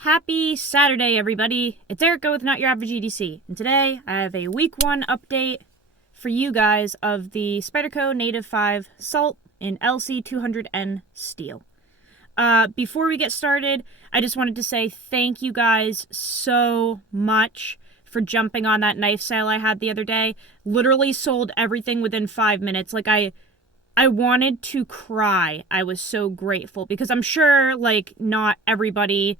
Happy Saturday, everybody. It's Erica with Not Your Average EDC, and today I have a week 1 update for you guys of the Spyderco Native 5 Salt in LC200N steel. Before we get started, I just wanted to say thank you guys so much for jumping on that knife sale I had the other day. Literally sold everything within 5 minutes. I wanted to cry. I was so grateful because I'm sure, not everybody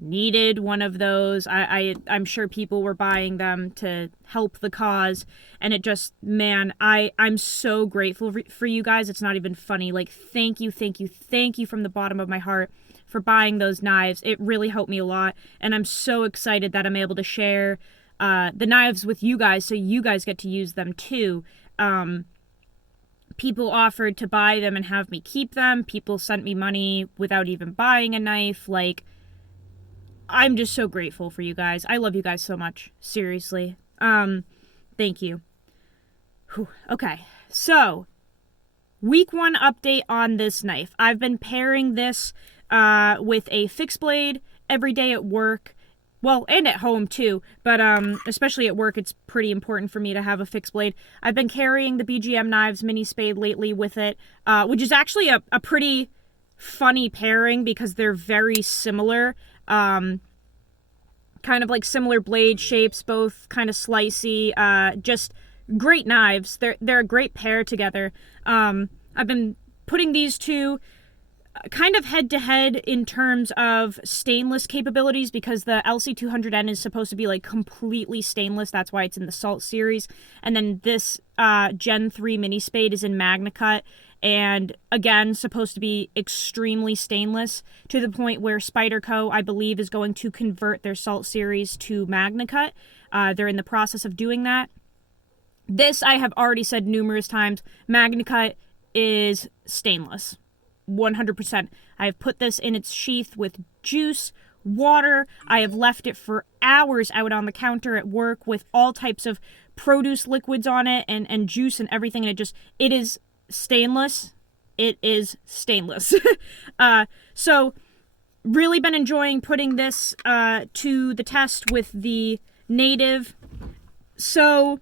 needed one of those. I'm sure people were buying them to help the cause, and it just, man, I'm so grateful for you guys. It's not even funny. Thank you from the bottom of my heart for buying those knives. It really helped me a lot, and I'm so excited that I'm able to share the knives with you guys so you guys get to use them too. People offered to buy them and have me keep them. People sent me money without even buying a knife. I'm just so grateful for you guys. I love you guys so much. Seriously. Thank you. Whew. Okay. So, week 1 update on this knife. I've been pairing this with a fixed blade every day at work. Well, and at home too, but especially at work, it's pretty important for me to have a fixed blade. I've been carrying the BGM knives mini spade lately with it, which is actually a pretty funny pairing because they're very similar. Kind of similar blade shapes, both kind of slicey, just great knives. They're a great pair together. I've been putting these two kind of head to head in terms of stainless capabilities because the LC200N is supposed to be completely stainless. That's why it's in the Salt series. And then this Gen 3 mini spade is in MagnaCut, and again supposed to be extremely stainless to the point where Spyderco, I believe, is going to convert their Salt series to MagnaCut. They're in the process of doing that. This, I have already said numerous times, MagnaCut is stainless. 100%. I have put this in its sheath with juice, water. I have left it for hours out on the counter at work with all types of produce liquids on it and juice and everything. And it is stainless. It is stainless. So really been enjoying putting this to the test with the Native. So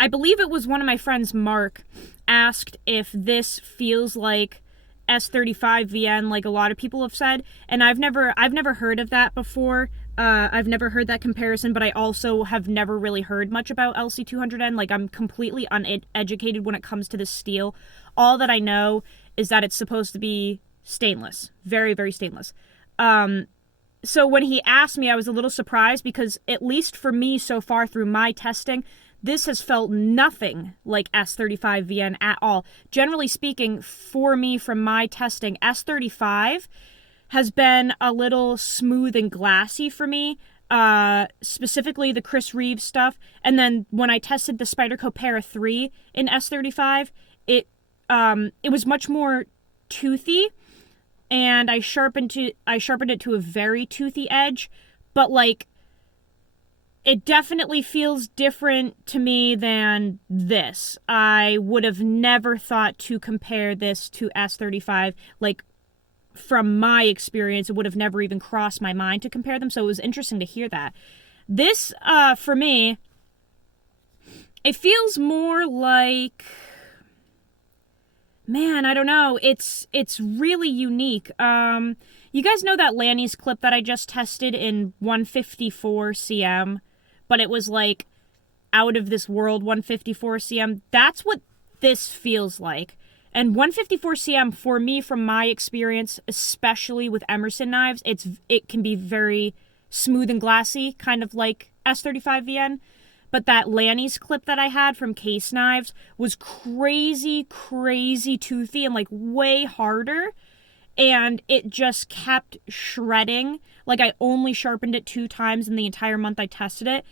I believe it was one of my friends, Mark, asked if this feels like S35 VN, like a lot of people have said, and I've never heard of that before. I've never heard that comparison, but I also have never really heard much about LC200N. I'm completely uneducated when it comes to this steel. All that I know is that it's supposed to be stainless, very, very stainless. So when he asked me, I was a little surprised because, at least for me so far through my testing, this has felt nothing like S35 VN at all. Generally speaking, for me, from my testing, S35 has been a little smooth and glassy for me, specifically the Chris Reeves stuff. And then when I tested the Spyderco Para 3 in S35, it was much more toothy, and I sharpened it to a very toothy edge, but it definitely feels different to me than this. I would have never thought to compare this to S35. From my experience, it would have never even crossed my mind to compare them, so it was interesting to hear that. This, for me, it feels more like... Man, I don't know. It's really unique. You guys know that Lanny's clip that I just tested in 154 cm? But it was out of this world 154 cm. That's what this feels like. And 154 cm, for me, from my experience, especially with Emerson knives, it can be very smooth and glassy, kind of like S35 VN. But that Lanny's clip that I had from Case Knives was crazy toothy and way harder. And it just kept shredding. I only sharpened it 2 times in the entire month I tested it.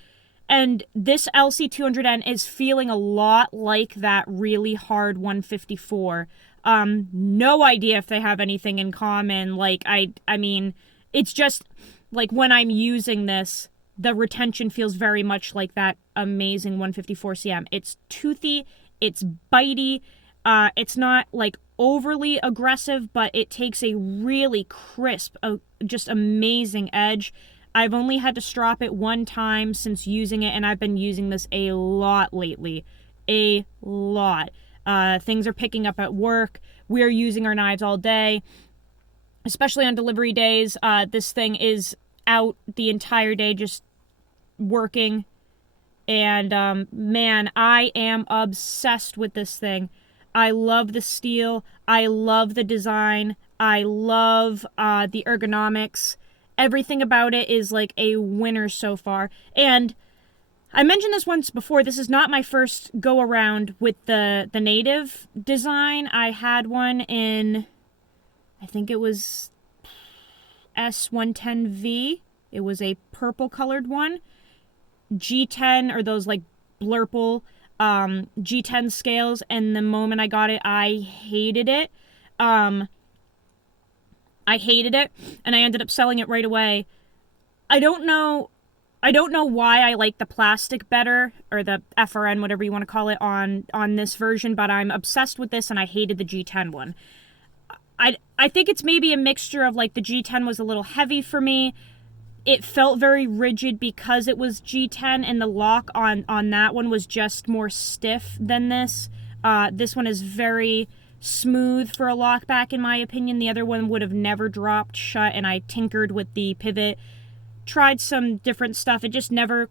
And this LC200N is feeling a lot like that really hard 154. No idea if they have anything in common. I mean, it's just, when I'm using this, the retention feels very much like that amazing 154 cm. It's toothy, it's bitey, it's not overly aggressive, but it takes a really crisp, just amazing edge. I've only had to strop it one time since using it, and I've been using this a lot lately. A lot. Things are picking up at work. We're using our knives all day, especially on delivery days. This thing is out the entire day just working. And man, I am obsessed with this thing. I love the steel. I love the design. I love the ergonomics. Everything about it is like a winner so far. And I mentioned this once before. This is not my first go around with the Native design. I had one in, I think it was S110V. It was a purple colored one. G10, or those like blurple G10 scales, and the moment I got it, I hated it. I hated it, and I ended up selling it right away. I don't know why I like the plastic better, or the FRN, whatever you want to call it, on this version, but I'm obsessed with this, and I hated the G10 one. I think it's maybe a mixture of, like, the G10 was a little heavy for me. It felt very rigid because it was G10, and the lock on that one was just more stiff than this. This one is very smooth for a lock back, in my opinion. The other one would have never dropped shut, and I tinkered with the pivot, tried some different stuff. It just never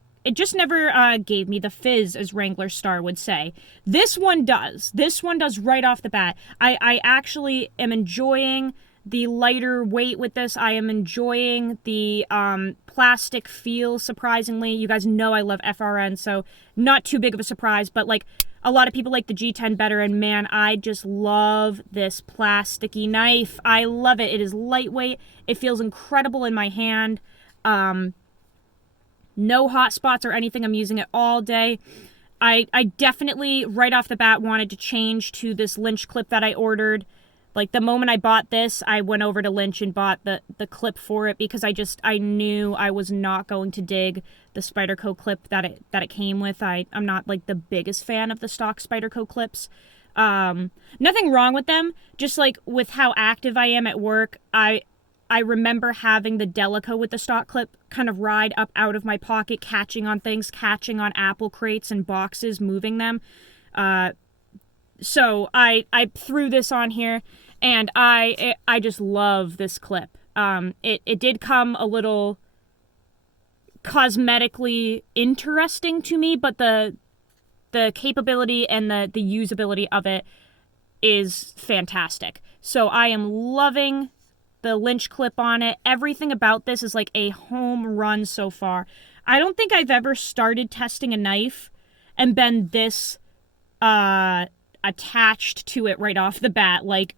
gave me the fizz, as Wrangler Star would say. This one does. This one does right off the bat. I actually am enjoying the lighter weight with this. I am enjoying the plastic feel, surprisingly. You guys know I love FRN, so not too big of a surprise, but like a lot of people like the G10 better, and man, I just love this plasticky knife. I love it. It is lightweight. It feels incredible in my hand. No hot spots or anything. I'm using it all day. I definitely, right off the bat, wanted to change to this Lynch clip that I ordered. Like, the moment I bought this, I went over to Lynch and bought the clip for it, because I knew I was not going to dig the Spyderco clip that it came with. I'm not, like, the biggest fan of the stock Spyderco clips. Nothing wrong with them, just, like, with how active I am at work, I remember having the Delico with the stock clip kind of ride up out of my pocket, catching on things, catching on apple crates and boxes, moving them. So I threw this on here, and I just love this clip. It did come a little cosmetically interesting to me, but the capability and the usability of it is fantastic. So I am loving the Lynch clip on it. Everything about this is like a home run so far. I don't think I've ever started testing a knife and been this attached to it right off the bat. Like,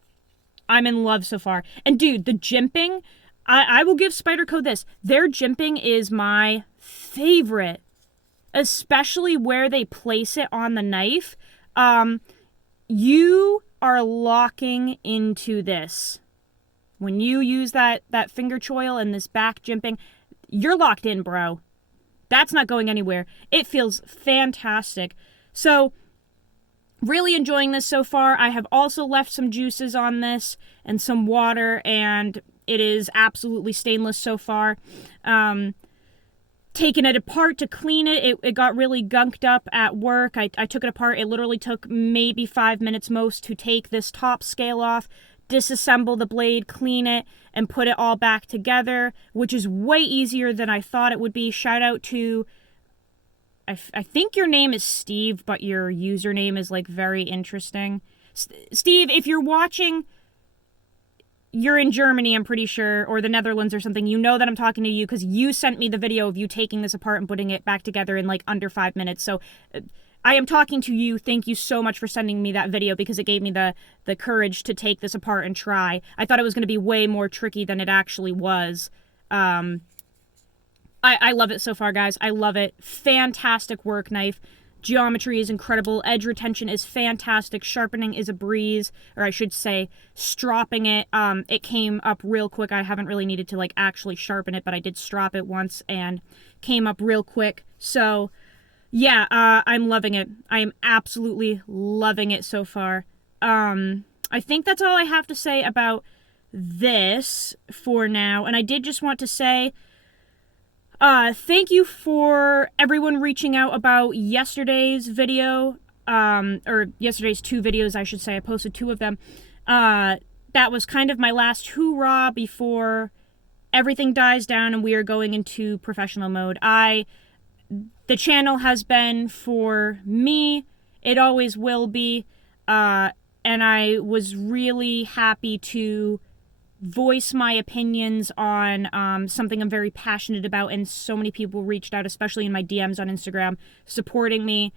I'm in love so far. And dude, the jimping, I will give Spyderco this. Their jimping is my favorite, especially where they place it on the knife. You are locking into this. When you use that finger choil and this back jimping, you're locked in, bro. That's not going anywhere. It feels fantastic. So, really enjoying this so far. I have also left some juices on this and some water, and it is absolutely stainless so far. Taking it apart to clean it, it got really gunked up at work. I took it apart. It literally took maybe 5 minutes most to take this top scale off, disassemble the blade, clean it, and put it all back together, which is way easier than I thought it would be. Shout out to, I think your name is Steve, but your username is, like, very interesting. Steve, if you're watching, you're in Germany, I'm pretty sure, or the Netherlands or something. You know that I'm talking to you because you sent me the video of you taking this apart and putting it back together in, like, under 5 minutes. So I am talking to you. Thank you so much for sending me that video, because it gave me the courage to take this apart and try. I thought it was going to be way more tricky than it actually was. I love it so far, guys. I love it. Fantastic work knife. Geometry is incredible. Edge retention is fantastic. Sharpening is a breeze, or I should say stropping it. It came up real quick. I haven't really needed to, like, actually sharpen it, but I did strop it once and came up real quick. So yeah, I'm loving it. I am absolutely loving it so far. I think that's all I have to say about this for now. And I did just want to say thank you for everyone reaching out about yesterday's video, or yesterday's 2 videos, I should say. I posted 2 of them. That was kind of my last hoorah before everything dies down and we are going into professional mode. The channel has been for me. It always will be. And I was really happy to voice my opinions on something I'm very passionate about, and so many people reached out, especially in my DMs on Instagram, supporting me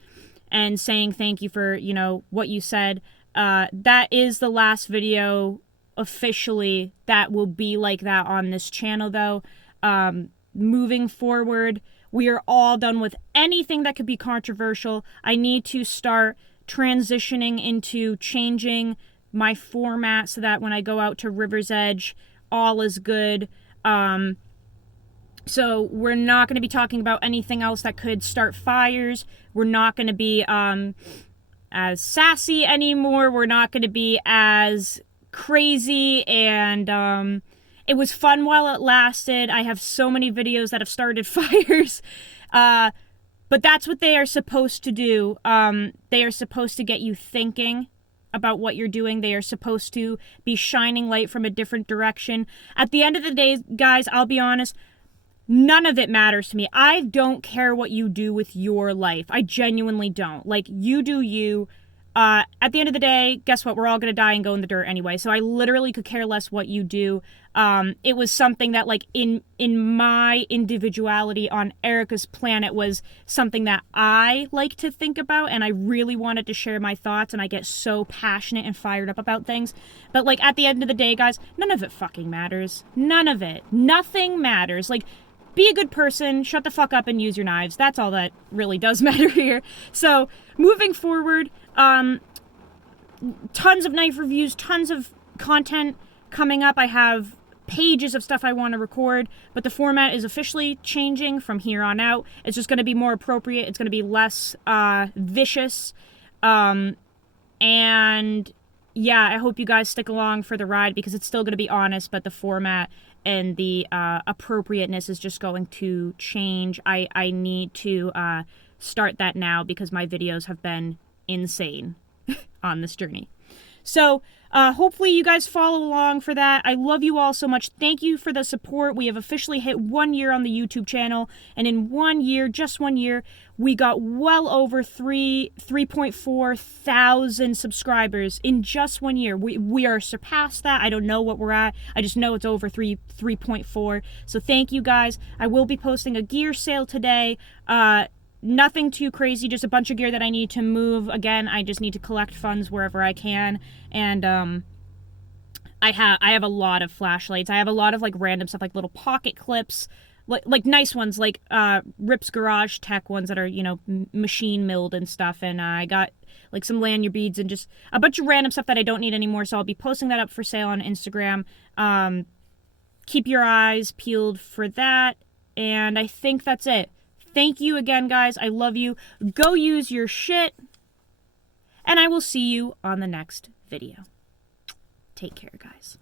and saying thank you for, you know, what you said. That is the last video officially that will be like that on this channel, though. Moving forward, we are all done with anything that could be controversial. I need to start transitioning into changing my format so that when I go out to River's Edge, all is good. So we're not going to be talking about anything else that could start fires. We're not going to be as sassy anymore. We're not going to be as crazy, and it was fun while it lasted. I have so many videos that have started fires. But that's what they are supposed to do. They are supposed to get you thinking about what you're doing. They are supposed to be shining light from a different direction. At the end of the day, guys, I'll be honest, none of it matters to me. I don't care what you do with your life. I genuinely don't. Like, you do you. At the end of the day, guess what? We're all going to die and go in the dirt anyway. So I literally could care less what you do. It was something that, like, in my individuality on Erica's planet was something that I like to think about, and I really wanted to share my thoughts, and I get so passionate and fired up about things. But, like, at the end of the day, guys, none of it fucking matters. None of it. Nothing matters. Like, be a good person, shut the fuck up, and use your knives. That's all that really does matter here. So, moving forward, tons of knife reviews, tons of content coming up. I have pages of stuff I want to record, but the format is officially changing from here on out. It's just going to be more appropriate. It's going to be less vicious. And yeah, I hope you guys stick along for the ride, because it's still going to be honest, but the format and the appropriateness is just going to change. I need to start that now, because my videos have been insane on this journey. So hopefully you guys follow along for that. I love you all so much. Thank you for the support. We have officially hit 1 year on the YouTube channel, and in 1 year, just 1 year, we got well over 3.4 thousand subscribers in just 1 year. We are surpassed that. I don't know what we're at. I just know it's over 3.4. So thank you guys. I will be posting a gear sale today. Nothing too crazy, just a bunch of gear that I need to move. Again, I just need to collect funds wherever I can. And I have a lot of flashlights. I have a lot of, like, random stuff, like little pocket clips, like nice ones, like Rip's Garage Tech ones that are, you know, machine milled and stuff. And I got, like, some lanyard beads and just a bunch of random stuff that I don't need anymore. So I'll be posting that up for sale on Instagram. Keep your eyes peeled for that. And I think that's it. Thank you again, guys. I love you. Go use your shit. And I will see you on the next video. Take care, guys.